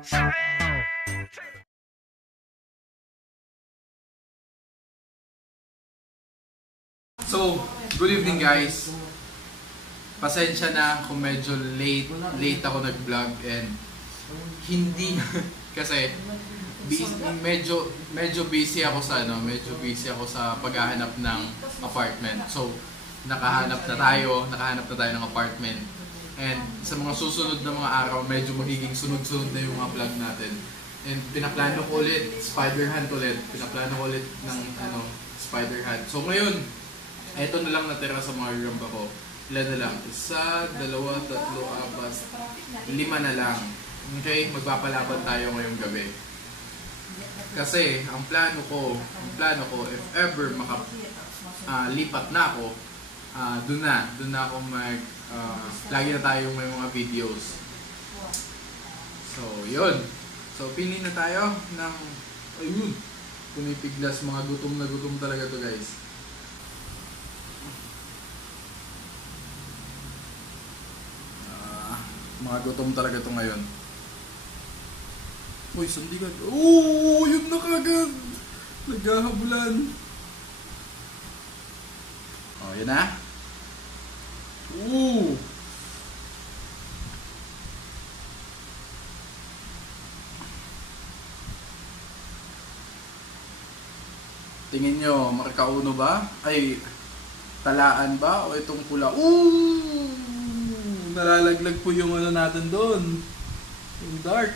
So, good evening guys. Pasensya na kung medyo late ako nag-vlog and hindi kasi medyo busy ako sa paghahanap ng apartment. So, nakahanap na tayo ng apartment. And sa mga susunod na mga araw, medyo magiging sunod-sunod na yung mga vlog natin. And pinaplano ko ulit, spider hunt ulit. Pinaplano ko ulit ng spider hunt. So ngayon, eto na lang natira sa mga ramba ko. Ilan na lang? 1, 2, 3, 4, 5 na lang. Okay? Magpapalaban tayo ngayong gabi. Kasi ang plano ko if ever lipat na ako, doon na ako lagi na tayong may mga videos. So, yun. So, pili na tayo ng ayun. Pumipiglas, mga gutom na gutom talaga to guys. Mga gutom talaga to ngayon. Uy, sandigan. Oh, yun na kagad. Naghahabulan. Oh, yun na. Ooh. Tingin nyo, marka uno ba? Ay, talaan ba? O itong pula? Ooh! Nalalaglag po yung ano natin doon. Yung dark.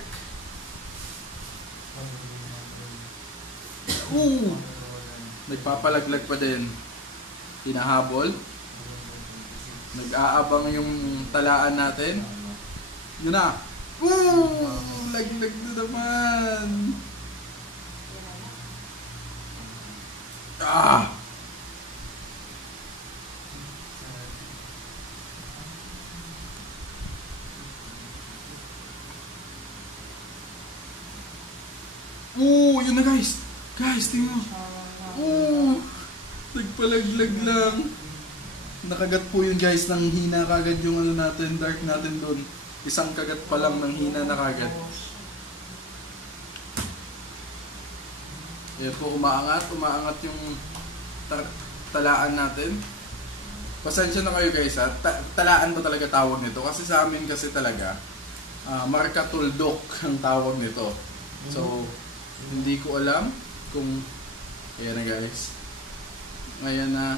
Ooh! Nagpapalaglag pa din. Hinahabol. Nag-aabang yung talaan natin. Yun na. Ooh! Laglag na naman. Ah! Ooh! Yun na guys. Guys, tingnan mo. Ooh! Nagpalaglag lang. Nakagat po yun guys, nang hina kagad yung ano natin, dark natin doon. Isang kagat pa lang nang hina na kagad. Yan po, umaangat yung talaan natin. Pasensya na kayo guys ha, talaan ba talaga tawag nito? Kasi sa amin kasi talaga, marka tuldok ang tawag nito. So, hindi ko alam kung, ayan na guys. Ngayon na,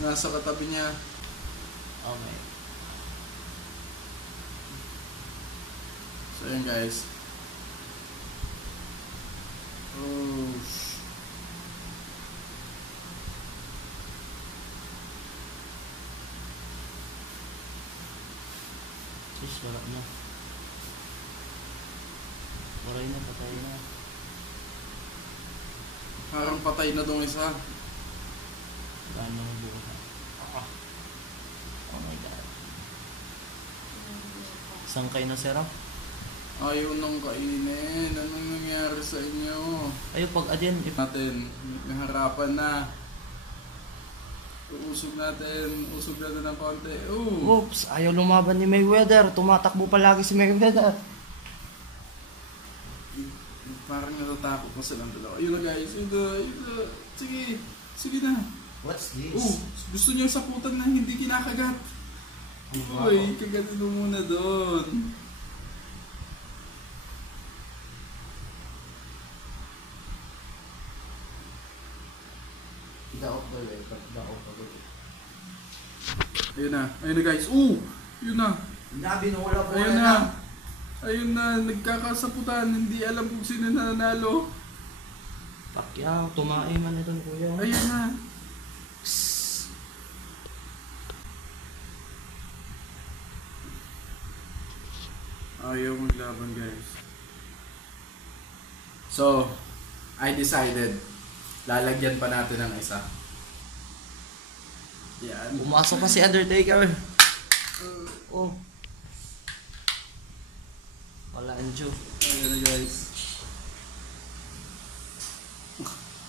nasa katabi niya. Okay. So yun guys. Oh. Sis, wala na. Waray na, patay na. Parang patay na dong isa. Paano mabuhay? Oh my god. Sangkay na sirap? Ayaw nang kainin. Anong nangyari sa inyo? Ayaw pag adyan. Natin. May harapan na. Uusog natin. Usog natin ng konti. Oops! Ayaw lumaban ni Mayweather. Tumatakbo palagi si Mayweather. Parang natatakot pa silang dalawa. Ayun na guys. Ayun na. Sige. Sige na. What's this? Gusto niyo saputan na hindi kinakagat. Uy, kagatin mo muna doon. Daok ba eh? Daok pa ba eh? Ayun na guys. Yun na. Ayun na, nagkakasaputan. Hindi alam kung sino nanalo. Pacquiao, tumae man ito kuya. Ayun na. Ayaw maglaban guys. So, I decided lalagyan pa natin ng isa. Yan. Pumasok pa si Undertaker. Oh. Wala Anjo. Ayan na guys.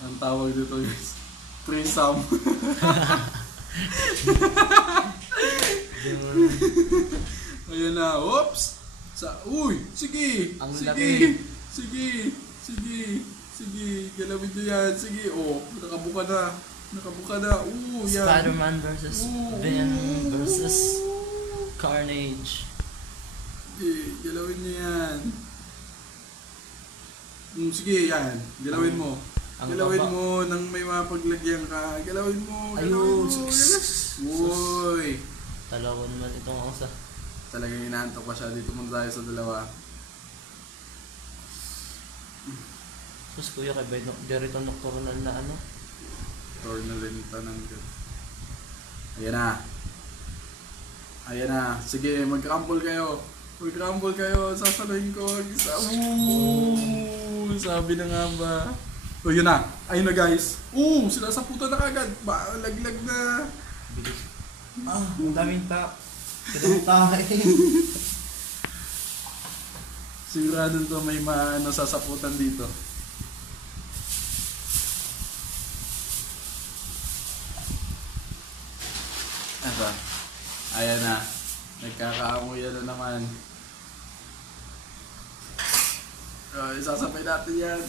Ang tawag dito guys. Threesome. Ayan na. Oops! Uy! Sige! Ang sige! laki. Sige! Sige! Sige! Galawin nyo yan. Sige! Oh, nakabuka na. Nakabuka na. Yan. Spider-Man versus Venom versus Carnage. Sige, galawin nyo yan. Sige, yan. Galawin mo. Galawin mo nang may mapaglagyan ka. Galawin mo. Galawin mo. Uy! Dalawa naman itong osa. Talagang inaantok pa siya. Dito muna tayo sa dalawa. Tapos kuya kay Jerito Nocturnal na ano? Tornalenta ng God. Ayan na. Ayan na. Sige, mag-crumble kayo. Mag-crumble kayo. Sasaluhin ko. Isa. Sabi na nga ba. Yun na. Ayun na guys. Sinasaputan na kagad. Laglag na. Bilis. Ang daming ta. Kinamutahin. Sigurado to may nasasaputan dito. Asa? Ayan na. Nagkakaamoy na naman. Isasabay natin yan.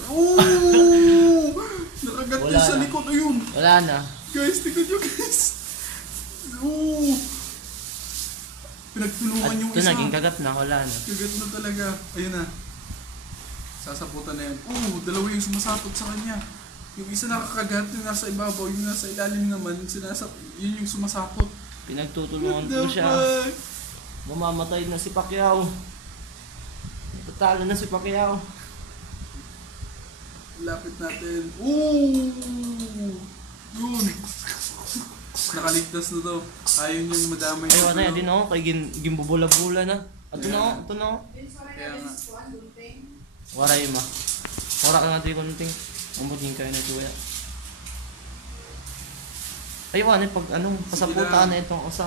Nakagat niya sa likod. Ayun. Wala na. Guys, tignan nyo guys. Pinagtulungan yung Ito isa. naging kagat na. Wala na. Kagat na talaga. Ayun na. Sasaputan na yan. Dalawa yung sumasapot sa kanya. Yung isa nakakagat, yung nasa ibabaw, yung nasa ilalim naman, yun yung sumasapot. Pinagtutulungan ko siya. Mamamatay na si Pacquiao. Tatalo na si Pacquiao. Lapit natin. Yun. Nakaligtas na daw. Ayaw niyang madamay. Ay, wala din ako. Kay gimbubula-bula na. Ito na ako. Ito na ako. Kaya nga. Waray ma. Wara ka natin kunting. Umudin kayo na ito ya. Ay, wala pag pasaputa na itong usa.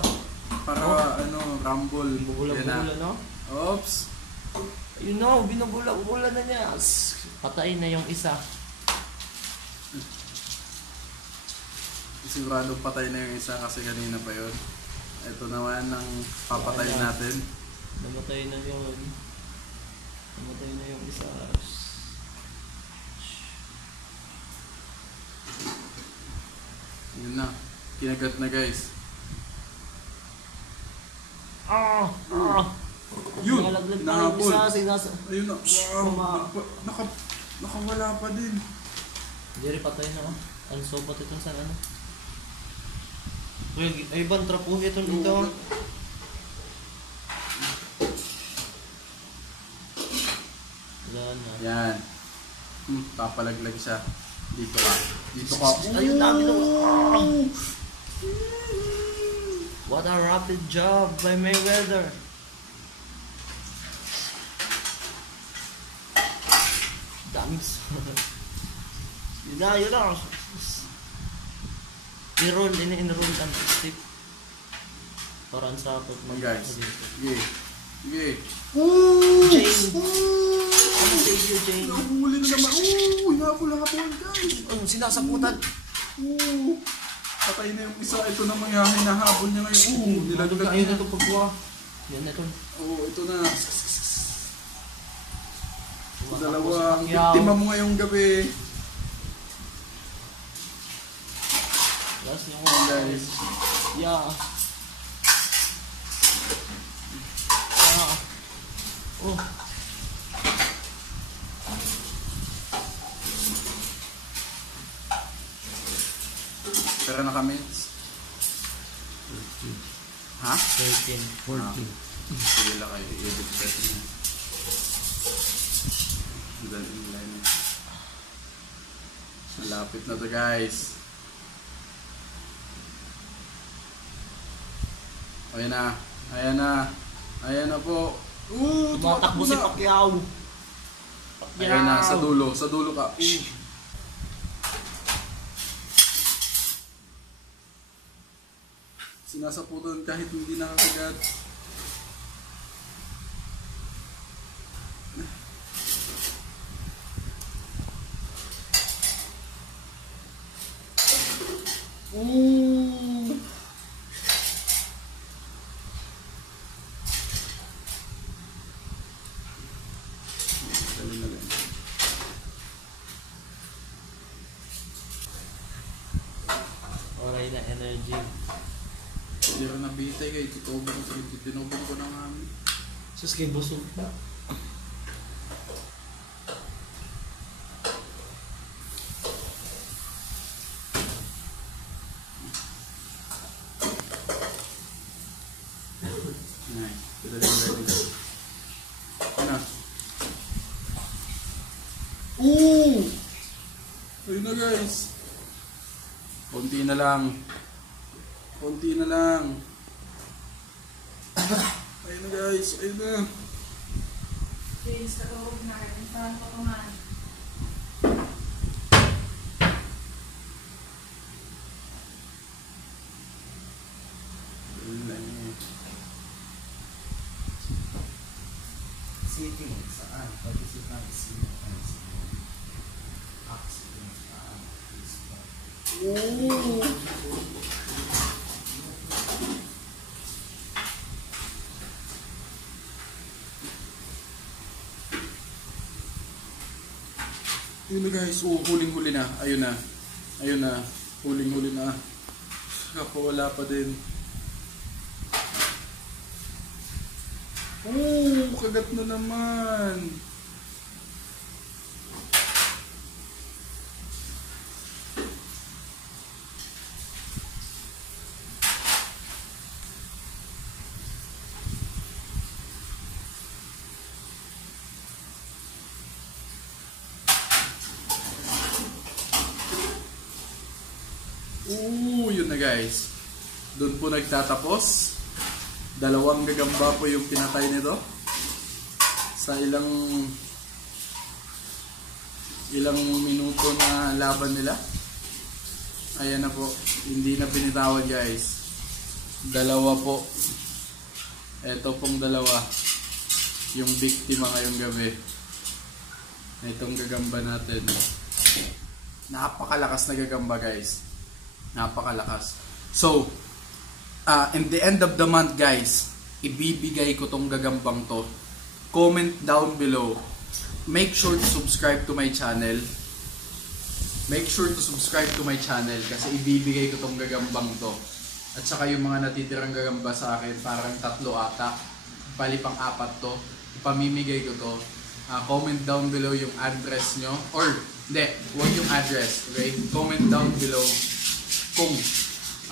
Para rumble. Bubula-bula no? Oops. Ayun na, binubula-bula na niya. Patay na yung isa. Sigurado patay na yung isa kasi kanina pa yun. Ito naman ang papatay natin. Namatay na yun. Namatay na yung isa. Yun na. Kinagat na guys. Yun! Nakalaglag pa yung Nahabol. isa. Ayun na. Wow! Nakawala pa din. Jerry, patay na. Ang sobat itong sa ano. Uy, ay ibang trapo ito dito. Wala na. Yan. Papalaglag siya. Dito ka. Dito ka. Ayun, dami na. What a rapid job by Mayweather. Daming yun na. I-roll, in-roll ang stick. Para ang sapot. Guys. Sige. Sige. Jane. Ano save you, Jane? Nahuli na naman. Hinapol guys. Sinasaputan. Patay na yung isa. Ito naman yung hinahabol niya ngayon. Nilaglag Ayun niya. na ito pagkuha. Yan na ito. Ito na. Dalawa. Biktima mo ngayong gabi. Last yung mga Guys. Yeah. Oh. Pero na kami. Ha? 13, 14. Sige lang kayo. I-edit set niya. Malapit na to guys. Ayan na. Ayan na. Ayan na po. Tumatakbo si Pacquiao. Ayan na. Sa dulo. Sa dulo ka. Sinasaputan kahit hindi nakakagat. Jay. Hindi ko nabitay kayo. Tutubo ko sa ito. Tinubog ko na nga. Sus kay busog na. Ano? Ooh! Ayun na guys. Konti na lang. Konti na lang. Ayun na guys. Ayun na. James, katulog na rin. Saan ko kumain? Ayun na eh. Sitting saan? Participant sino ang sino? Accident saan? Ooh! Ayun na guys, huling-huli na. Ayun na. Ayun na. Huling-huli na. Ako wala pa din. Kagat na naman. Yun na guys. Doon po nagtatapos. 2 gagamba po yung pinatay nito. Sa ilang minuto na laban nila. Ayan na po. Hindi na binitawan guys. 2 po. Ito pong 2. Yung biktima ngayong gabi. Itong gagamba natin. Napakalakas na gagamba guys. Napakalakas. So, in the end of the month guys, ibibigay ko tong gagambang to. Comment down below. Make sure to subscribe to my channel. Make sure to subscribe to my channel kasi ibibigay ko tong gagambang to. At saka yung mga natitirang gagamba sa akin, parang 3 ata. Bali pang 4 to. Ipamimigay ko to. Comment down below yung address nyo. Or, hindi, huwag yung address. Okay? Comment down below kung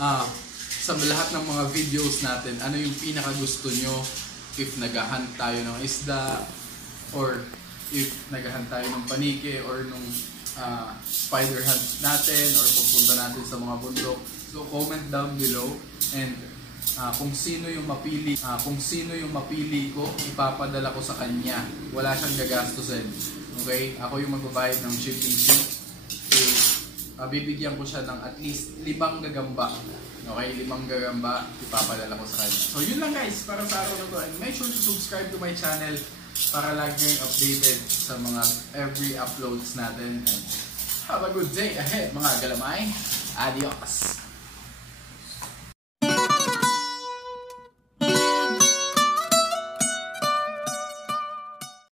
sa lahat ng mga videos natin, ano yung pinaka gusto nyo, if naghahunt tayo ng isda, or if naghahunt tayo ng panike, or nung spider hunt natin, or pupunta natin sa mga bundok. So comment down below, and kung sino yung mapili ko, ipapadala ko sa kanya. Wala siyang gagastusin. Okay? Ako yung magbabayad ng shipping fee. Bibigyan ko siya ng at least 5 gagamba. Okay, 5 gagamba, ipapadala ko sa kanya. So yun lang guys, para sa araw na to. And make sure to subscribe to my channel para lagi kayong updated sa mga every uploads natin. And have a good day ahead mga galamay. Adios!